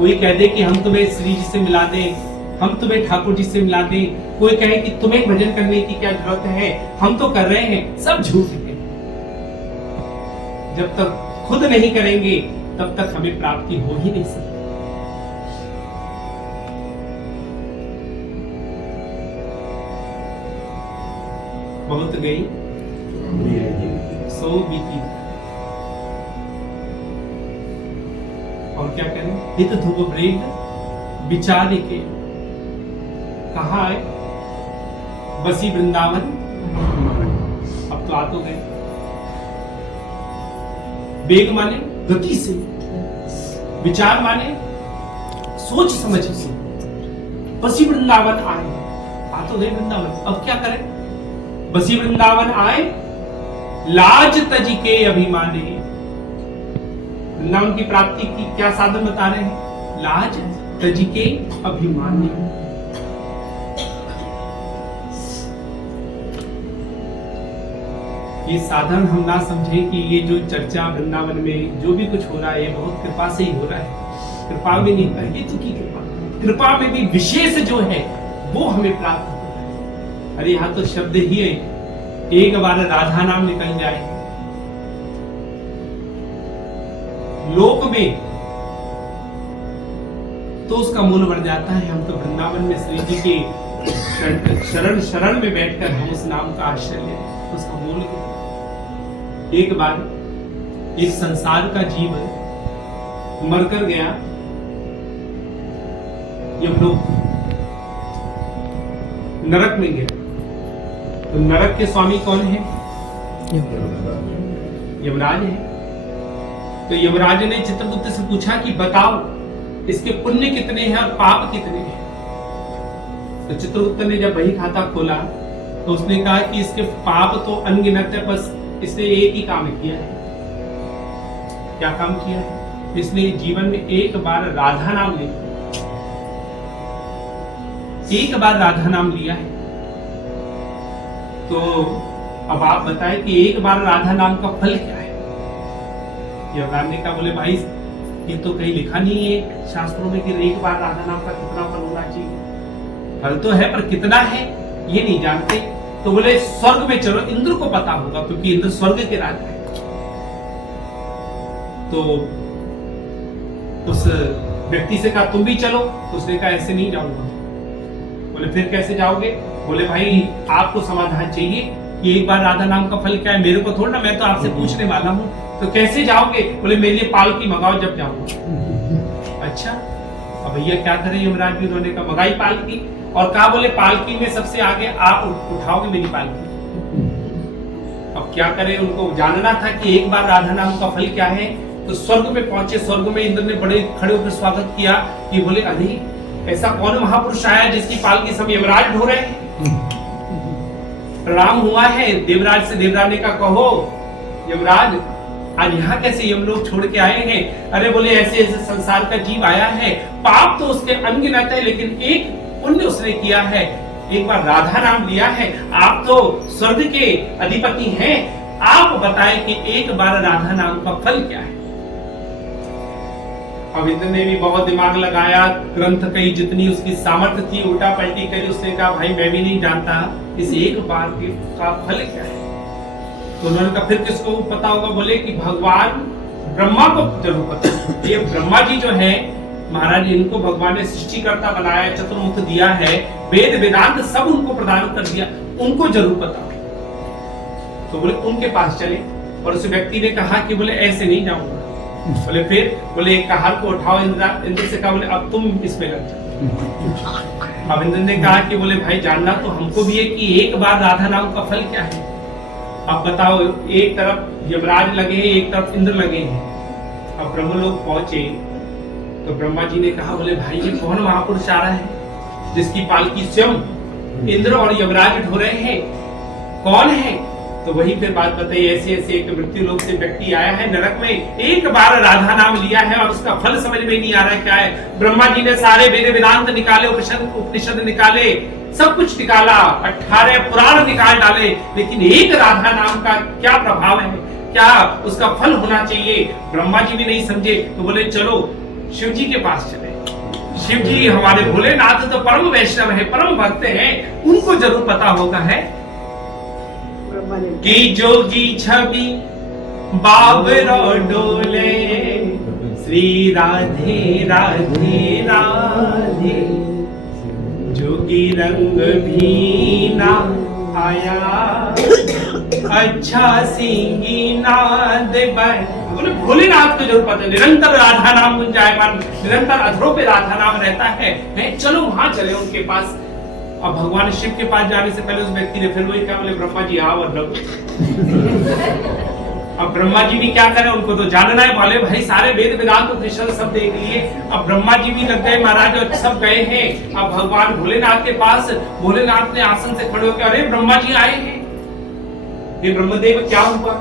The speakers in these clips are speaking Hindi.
कोई कह दे कि हम तुम्हें श्री जी से मिला दें, हम तुम्हें ठाकुर जी से मिला दें, कोई कहे कि तुम्हें भजन करने की क्या जरूरत है, हम तो कर रहे हैं, सब झूठ है। जब तक खुद नहीं करेंगे तब तक हमें प्राप्ति हो ही नहीं सकती। बहुत गई सो बीती, और क्या करें, हित धुप ब्रेक विचार के कहा है बसी वृंदावन, अब तो आ तो गए। वेग माने गति से, विचार माने सोच समझ से, बसी वृंदावन आए, आ तो गए वृंदावन, अब क्या करें। बसी वृंदावन आए लाज तजी के अभिमाने, वृंदावन की प्राप्ति की क्या साधन बता रहे हैं, लाज तजी के अभिमाने। ये साधन हम ना समझे कि ये जो चर्चा वृंदावन में जो भी कुछ हो रहा है ये बहुत कृपा से ही हो रहा है, कृपा में नहीं होता, ये की कृपा, कृपा में भी विशेष जो है वो हमें प्राप्त होता है। अरे यहाँ तो शब्द ही है, एक बार राधा नाम निकल जाए लोक में तो उसका मूल बढ़ जाता है। हम तो वृंदावन में श्री जी के शरण में बैठकर हम उस नाम का आश्रय ले, उसका मूल क्या। एक बार एक संसार का जीव मरकर गया, यमलोक नरक में गया, तो नरक के स्वामी कौन है, यमराज है। तो यमराज ने चित्रगुप्त से पूछा कि बताओ इसके पुण्य कितने हैं और पाप कितने हैं। तो चित्रगुप्त ने जब वही खाता खोला तो उसने कहा कि इसके पाप तो अनगिनत है, बस इसने एक ही काम किया है। क्या काम किया है, इसने जीवन में एक बार राधा नाम लिया, एक बार राधा नाम लिया है। तो अब आप बताएं कि एक बार राधा नाम का फल क्या है। यमराज ने कहा, बोले भाई ये तो कहीं लिखा नहीं है शास्त्रों में कि एक बार राधा नाम का कितना फल होना चाहिए। फल तो है पर कितना है ये नहीं जानते। तो बोले स्वर्ग में चलो, इंद्र को पता होगा क्योंकि इंद्र स्वर्ग के राजा है। तो उस व्यक्ति से कहा तुम भी चलो, तो उसने कहा ऐसे नहीं जाऊंगा। बोले फिर कैसे जाओगे। बोले भाई आपको समाधान चाहिए कि एक बार राधा नाम का फल क्या है, मेरे को थोड़ा ना, मैं तो आपसे पूछने वाला हूँ। तो कैसे जाओगे। बोले मेरे लिए पालकी मंगाओ जब जाऊंगा। अच्छा अब भैया क्या करें, यमराज भी उन्होंने कहा मंगाई पालकी, और कहा बोले पालकी में सबसे आगे आप उठाओगे मेरी पालकी। अब क्या करें, उनको जानना था कि एक बार राधा नाम का फल क्या है। तो स्वर्ग में पहुंचे, स्वर्ग में इंद्र ने बड़े खड़े होकर स्वागत किया कि बोले अरे ऐसा कौन महापुरुष आया जिसकी पालकी सब यमराज ढो रहे हैं। प्रणाम हुआ है देवराज से। देवराज ने कहा कहो यमराज आज यहाँ कैसे यमलोक छोड़ के आए हैं। अरे बोले ऐसे ऐसे संसार का जीव आया है, पाप तो उसके अनगिनत है लेकिन एक पुण्य उसने किया है, एक बार राधा नाम लिया है। आप तो स्वर्ग के अधिपति हैं, आप बताएं कि एक बार राधा नाम का फल क्या है। अब इंद्र ने भी बहुत दिमाग लगाया, ग्रंथ कई जितनी उसकी सामर्थ्य थी उल्टा पलटी करी। उसने कहा भाई मैं भी नहीं जानता इस एक बार का फल क्या है। तो उन्होंने कहा फिर किसको पता होगा। बोले कि भगवान ब्रह्मा को जरूर पता। ये ब्रह्मा जी जो है महाराज, इनको भगवान ने सृष्टिकर्ता बनाया, चतुर्मुख दिया है, वेद वेदांत सब उनको प्रदान कर दिया, उनको जरूर पता। तो बोले उनके पास चले, और उस व्यक्ति ने कहा कि बोले ऐसे नहीं जाऊंगा। बोले फिर। बोले एक हाथ को उठाओ। इंद्र से कहा बोले अब तुम इसमें लग जाओ। अब इंद्र ने कहा कि बोले भाई जानना तो हमको भी है कि एक बार राधा नाम का फल क्या है। अब बताओ, एक तरफ यमराज लगे हैं, एक तरफ इंद्र लगे हैं। अब ब्रह्मलोक पहुंचे तो ब्रह्मा जी ने कहा बोले भाई ये कौन महापुरुष आ रहा है जिसकी पालकी स्वयं इंद्र और यमराज ढो रहे हैं, कौन है। तो वही फिर बात बताई, ऐसे ऐसे एक मृत्यु लोक से व्यक्ति आया है नरक में, एक बार राधा नाम लिया है और उसका फल समझ में नहीं आ रहा है क्या है। ब्रह्मा जी ने सारे वेद वेदांत निकाले, उपनिषद निकाले, सब कुछ निकाला, 18 पुराण निकाल डाले, लेकिन एक राधा नाम का क्या प्रभाव है, क्या उसका फल होना चाहिए, ब्रह्मा जी भी नहीं समझे। तो बोले चलो शिव जी के पास चले। शिव जी हमारे भोलेनाथ तो परम वैष्णव है, परम भक्त हैं, उनको जरूर पता होगा है कि जोगी छवि बाबरो डोले, श्री राधे राधे राधे, जोगी रंग भी ना आया, अच्छा सिंगी नाद बोले भोलेनाथ को जरूर पता है, निरंतर राधा नाम गुंजायमान, निरंतर अधरों पे राधा नाम रहता है। चलो वहां चले उनके पास। अब भगवान शिव के पास जाने से पहले उस व्यक्ति ने फिर वही कहा, बोले ब्रह्मा जी आओ और रहो। अब ब्रह्मा जी भी क्या करें, उनको तो जानना है, बोले भाई सारे वेद वेदांत उपनिषद सब देख लिए। अब ब्रह्मा जी भी लग गए महाराज और सब गए हैं। अब भगवान भोलेनाथ के पास, भोलेनाथ ने आसन से खड़े होकर, अरे ब्रह्मा जी आए हैं, ये ब्रह्मदेव क्या हुआ?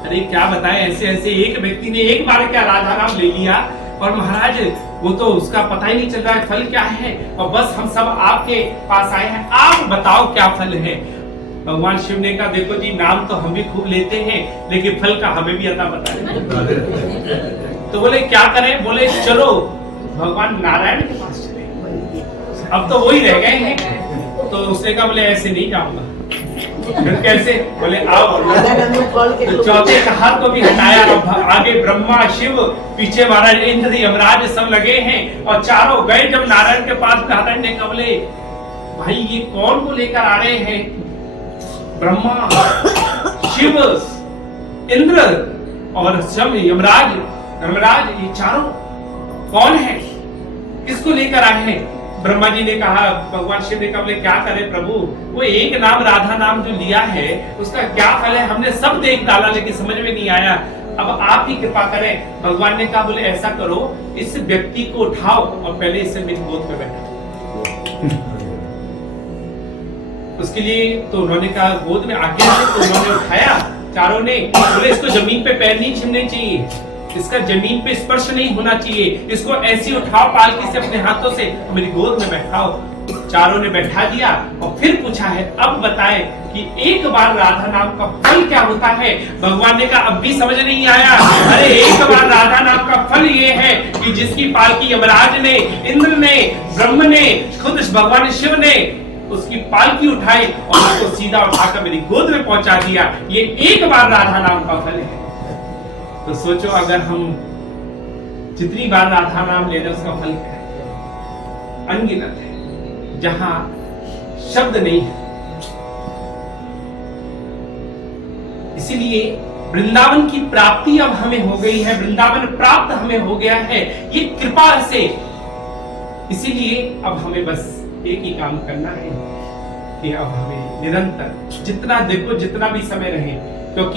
अरे क्या बताएं, ऐसे ऐसे एक व्यक्ति ने एक बार क्या राधा नाम ले लिया और महाराज वो तो उसका पता ही नहीं चल रहा है फल क्या है, और बस हम सब आपके पास आए हैं, आप बताओ क्या फल है। भगवान शिव ने कहा, देखो जी नाम तो हम भी खूब लेते हैं, लेकिन फल का हमें भी अता बताएं। तो बोले क्या करें? बोले चलो भगवान नारायण के पास चले, अब तो वही रह गए हैं। तो उसने कहा, बोले ऐसे नहीं जाऊंगा। फिर कैसे? बोले आओ। तो चौथे हाथ को भी हटाया, अब आगे ब्रह्मा शिव, पीछे महाराज इंद्र यमराज सब लगे हैं, और चारों गए जब नारायण के पास। नारायण ने कहा, बोले भाई ये कौन को लेकर आ रहे हैं? ब्रह्मा शिव इंद्र और सब यमराज धर्मराज, ये चारों कौन है, किसको लेकर आए हैं? ब्रह्मा जी ने कहा, भगवान शिव ने कहा, बोले क्या करें प्रभु, वो एक नाम राधा नाम जो लिया है उसका क्या फल है, हमने सब देख डाला लेकिन समझ में नहीं आया, अब आप ही कृपा करें। भगवान ने कहा, बोले ऐसा करो, इस व्यक्ति को उठाओ और पहले इसे मेरी गोद में बैठा। उसके लिए तो उन्होंने कहा गोद में आके, तो उन्होंने उठाया चारों ने। बोले इसको जमीन पे पैर नहीं छूने चाहिए, इसका जमीन पे स्पर्श नहीं होना चाहिए, इसको ऐसी उठाओ पालकी से अपने हाथों से, मेरी गोद में बैठाओ। चारों ने बैठा दिया और फिर पूछा है, अब बताए कि एक बार राधा नाम का फल क्या होता है? भगवान ने कहा, अब भी समझ नहीं आया। अरे एक बार राधा नाम का फल ये है कि जिसकी पालकी यमराज ने, इंद्र ने, ब्रह्म ने, खुद भगवान शिव ने उसकी पालकी उठाई और उसको सीधा उठाकर मेरी गोद में पहुंचा दिया, ये एक बार राधा नाम का फल है। तो सोचो अगर हम जितनी बार राधा नाम ले रहे उसका फल क्या है? अनगिनत है, जहां शब्द नहीं है। इसीलिए वृंदावन की प्राप्ति अब हमें हो गई है, वृंदावन प्राप्त हमें हो गया है ये कृपा से। इसीलिए अब हमें बस एक ही काम करना है कि अब हमें निरंतर जितना देखो, जितना भी समय रहे, क्योंकि